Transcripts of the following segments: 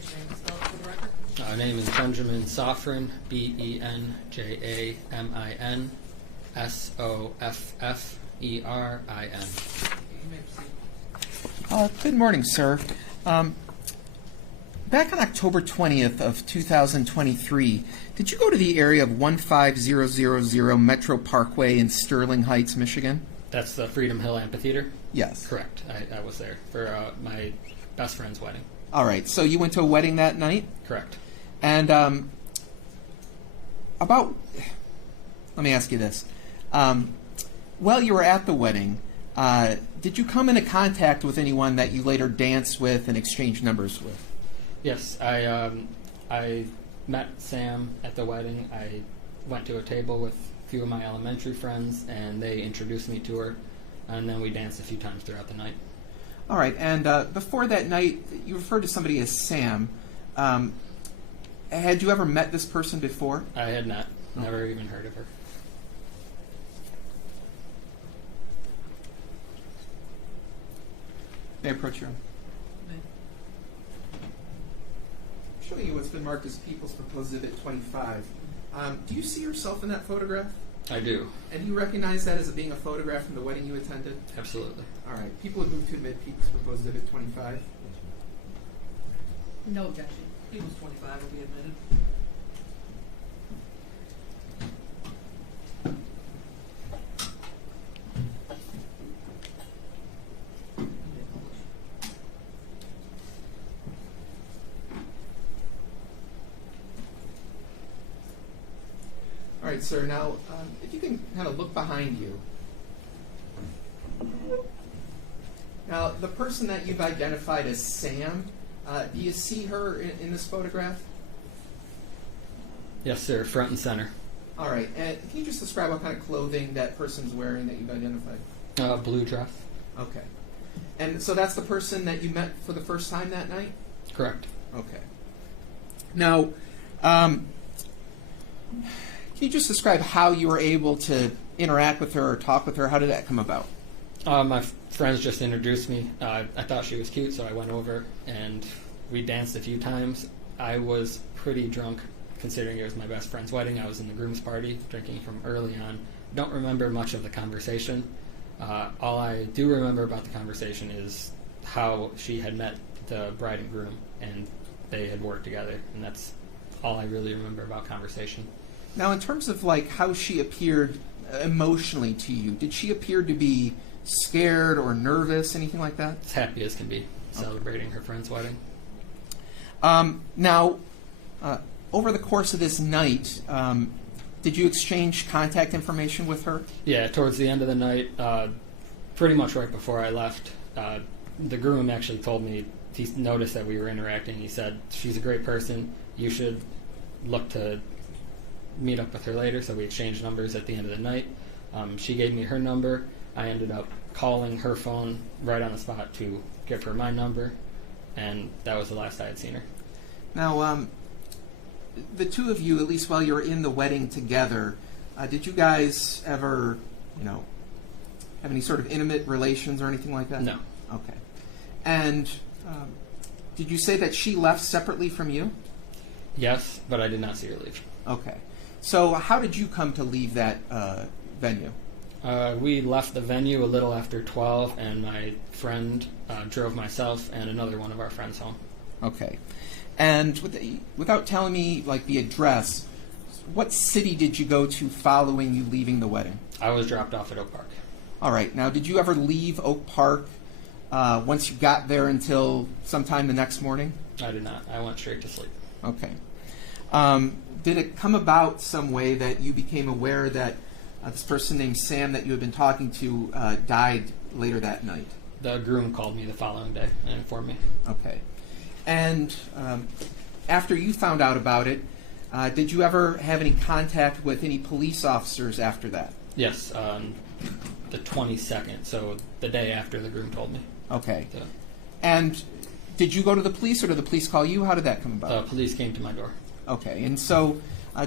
State your name and spell it for the record. My name is Benjamin Sofferin, Benjamin Sofferin. You may proceed. Good morning, sir. Back on October 20th of 2023, did you go to the area of 15000 Metro Parkway in Sterling Heights, Michigan? That's the Freedom Hill Amphitheater? Yes. Correct. I was there for my best friend's wedding. All right. So you went to a wedding that night? Correct. And let me ask you this. While you were at the wedding, did you come into contact with anyone that you later danced with and exchanged numbers with? Yes, I met Sam at the wedding. I went to a table with a few of my elementary friends, and they introduced me to her, and then we danced a few times throughout the night. All right, and before that night, you referred to somebody as Sam. Had you ever met this person before? I had not. Never even heard of her. May I approach you? May. Show you what's been marked as People's Proposed Exhibit 25. Do you see yourself in that photograph? I do. And do you recognize that as being a photograph from the wedding you attended? Absolutely. All right. People would move to admit People's Proposed Exhibit 25. No objection. People's 25 will be admitted. All right, sir. Now, if you can kind of look behind you. Now, the person that you've identified as Sam, do you see her in this photograph? Yes, sir. Front and center. All right. And can you just describe what kind of clothing that person's wearing that you've identified? Blue dress. Okay. And so that's the person that you met for the first time that night? Correct. Okay. Now, can you just describe how you were able to interact with her or talk with her? How did that come about? My friends just introduced me. I thought she was cute, so I went over and we danced a few times. I was pretty drunk, considering it was my best friend's wedding. I was in the groom's party, drinking from early on. Don't remember much of the conversation. All I do remember about the conversation is how she had met the bride and groom, and they had worked together, and that's all I really remember about conversation. Now, in terms of like how she appeared emotionally to you, did she appear to be scared or nervous, anything like that? As happy as can be, celebrating her friend's wedding. Now, over the course of this night, did you exchange contact information with her? Yeah, towards the end of the night, pretty much right before I left, the groom actually told me, he noticed that we were interacting. He said, she's a great person. You should look to meet up with her later. So we exchanged numbers at the end of the night. She gave me her number. I ended up calling her phone right on the spot to give her my number, and that was the last I had seen her. Now, the two of you, at least while you were in the wedding together, did you guys ever, have any sort of intimate relations or anything like that? No. Okay. And did you say that she left separately from you? Yes, but I did not see her leave. Okay. So how did you come to leave that venue? We left the venue a little after 12, and my friend drove myself and another one of our friends home. Okay. And without telling me like the address, what city did you go to following you leaving the wedding? I was dropped off at Oak Park. All right. Now, did you ever leave Oak Park once you got there until sometime the next morning? I did not. I went straight to sleep. Okay. Did it come about some way that you became aware that this person named Sam that you had been talking to died later that night? The groom called me the following day and informed me. Okay. And after you found out about it, did you ever have any contact with any police officers after that? Yes, the 22nd, so the day after the groom told me. Okay. So, and did you go to the police, or did the police call you? How did that come about? the police came to my door. Okay. And so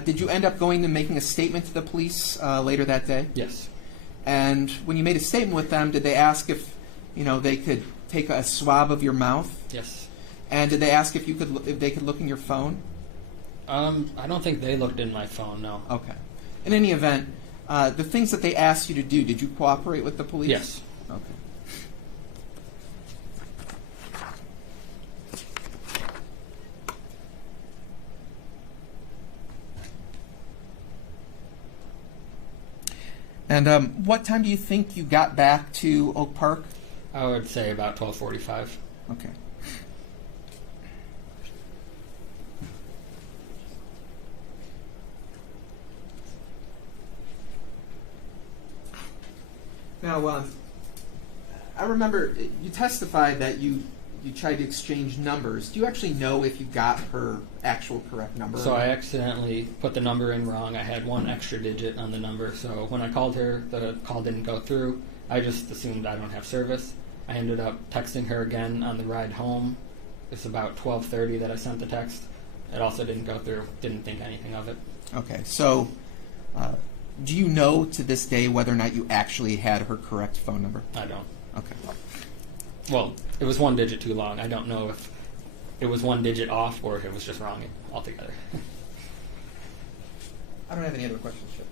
did you end up going and making a statement to the police later that day? Yes. And when you made a statement with them, did they ask if they could take a swab of your mouth? Yes. And did they ask if they could look in your phone? I don't think they looked in my phone, no. Okay. In any event, the things that they asked you to do, did you cooperate with the police? Yes. Okay. And what time do you think you got back to Oak Park? I would say about 12:45. Okay. Now, I remember you testified that you tried to exchange numbers. Do you actually know if you got her actual correct number? So I accidentally put the number in wrong. I had one extra digit on the number, so when I called her, the call didn't go through. I just assumed I don't have service. I ended up texting her again on the ride home. It's about 12:30 that I sent the text. It also didn't go through. Didn't think anything of it. Okay, so do you know to this day whether or not you actually had her correct phone number? I don't. Okay. Well, it was one digit too long. I don't know if it was one digit off or if it was just wrong altogether. I don't have any other questions, Chip.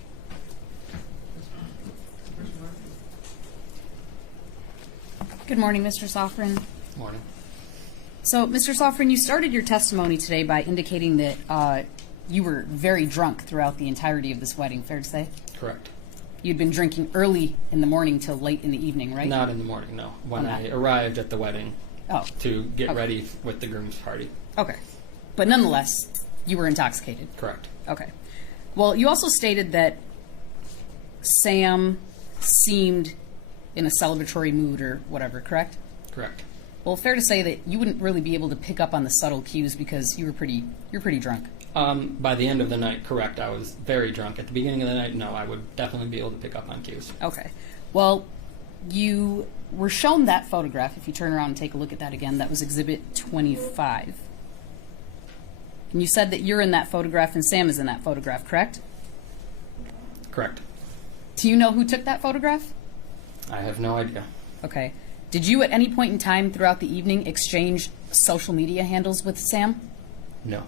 Good morning, Mr. Sofferin. Morning. So, Mr. Sofferin, you started your testimony today by indicating that you were very drunk throughout the entirety of this wedding, fair to say? Correct. You'd been drinking early in the morning till late in the evening, right? Not in the morning, no. When Oh, I arrived at the wedding Oh, to get Okay. ready with the groom's party. okay. But nonetheless, you were intoxicated. Correct. Okay. Well, you also stated that Sam seemed in a celebratory mood or whatever, correct? Correct. Well, fair to say that you wouldn't really be able to pick up on the subtle cues because you're pretty drunk. By the end of the night, correct, I was very drunk. At the beginning of the night, no, I would definitely be able to pick up on cues. Okay. Well, you were shown that photograph. If you turn around and take a look at that again, that was Exhibit 25. And you said that you're in that photograph and Sam is in that photograph, correct? Correct. Do you know who took that photograph? I have no idea. Okay. Did you at any point in time throughout the evening exchange social media handles with Sam? No.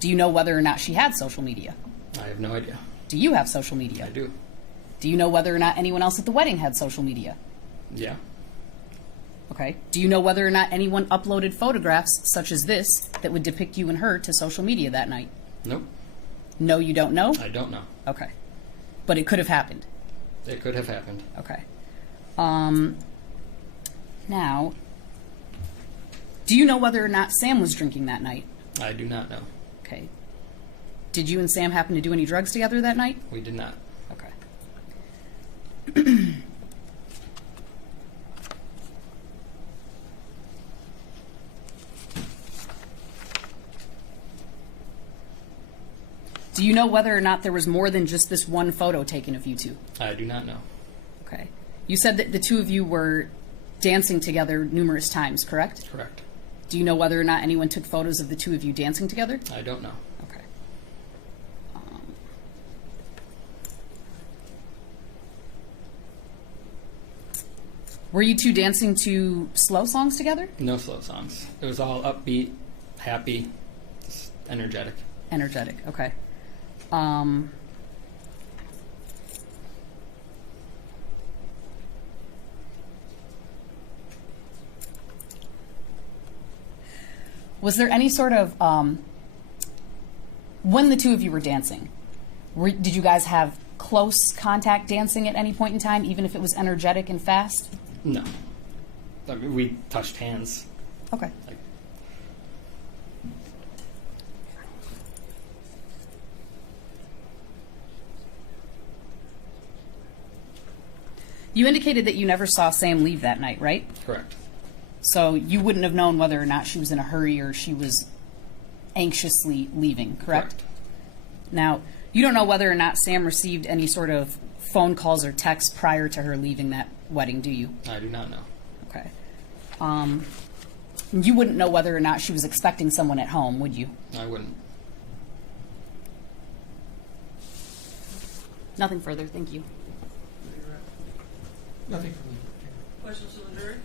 Do you know whether or not she had social media? I have no idea. Do you have social media? I do. Do you know whether or not anyone else at the wedding had social media? Yeah. Okay. Do you know whether or not anyone uploaded photographs such as this that would depict you and her to social media that night? Nope. No, you don't know? I don't know. Okay. But it could have happened. It could have happened. Okay. Now, do you know whether or not Sam was drinking that night? I do not know. Okay. Did you and Sam happen to do any drugs together that night? We did not. Okay. Do you know whether or not there was more than just this one photo taken of you two? I do not know. Okay. You said that the two of you were dancing together numerous times, correct? Correct. Do you know whether or not anyone took photos of the two of you dancing together? I don't know. Okay. Were you two dancing to slow songs together? No slow songs. It was all upbeat, happy, just energetic. Energetic, okay. Was there any sort of, when the two of you were dancing, did you guys have close contact dancing at any point in time, even if it was energetic and fast? No. I mean, we touched hands. Okay. Like, You indicated that you never saw Sam leave that night, right? correct. So you wouldn't have known whether or not she was in a hurry or she was anxiously leaving, correct? Now, you don't know whether or not Sam received any sort of phone calls or texts prior to her leaving that wedding, do you? I do not know. Okay. You wouldn't know whether or not she was expecting someone at home, would you? I wouldn't. Nothing further, thank you. Nothing from you. Questions from the jury?